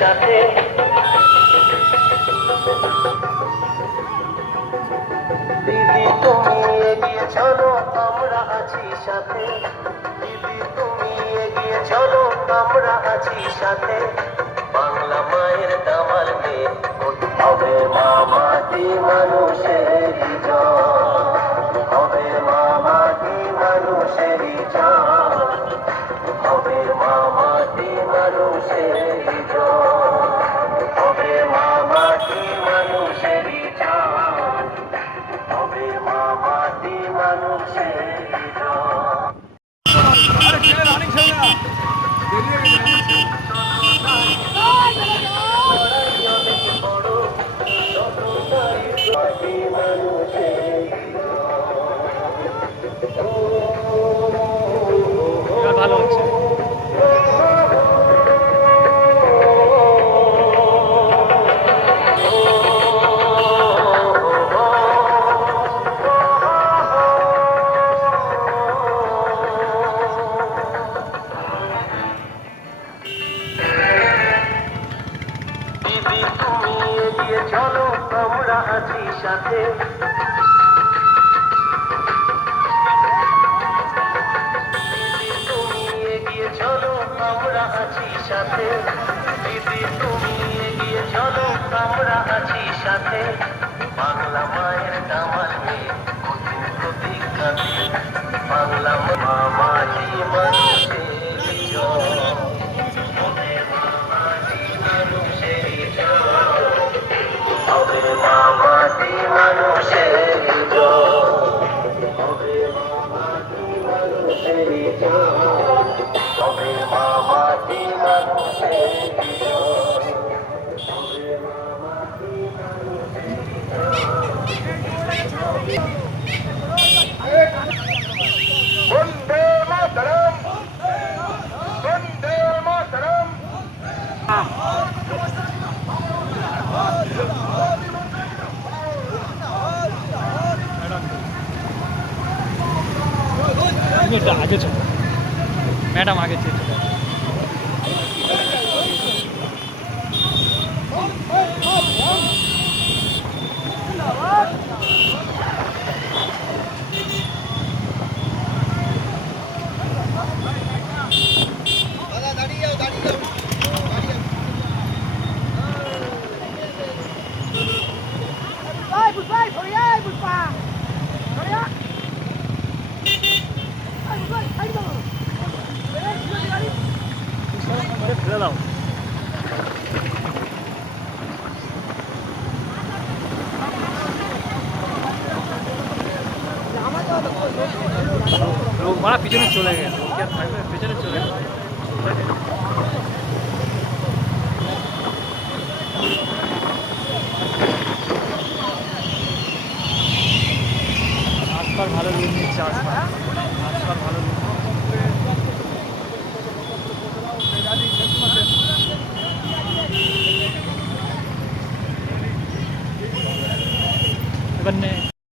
সাথে দিদি তুমি এগিয়ে চলো আমরা আছি সাথে দিদি তুমি এগিয়ে চলো আমরা আছি সাথে বাংলা মায়ের দামাল মেয়ে হবে মা মাটি মানুষের জয় হবে মা মাটি মানুষের জয় হবে মা মাটি মানুষের জয় হবে মা মাটি মানুষের জয় হবে মা মাটি মানুষের জয় ভালো হচ্ছে দিদি তুমি এগিয়ে চলো আমরা আছি সাথে দিদি তুমি এগিয়ে চলো আমরা আছি সাথে দিদি তুমি এগিয়ে চলো আমরা আছি সাথে বাংলা মায়ের দামাল মেয়ে কঠিন প্রতিজ্ঞা দিয়ে বাংলা মা মাটি মানুষের জয় হবে মা মাটি মানুষের জয় হবে মা মাটি মানুষের জয় হবে মা মাটি মানুষের জয় হবে মা মাটি মানুষের জয় হবে মা মাটি বন্দে মাতরম বন্দে মাতরম आगे चलो मैडम आगे चलो लोग बड़ा पीछे में चले गए क्या पीछे में चले गए आसपास ভালো লুক নিচ্ছে आसपास ভালো লুক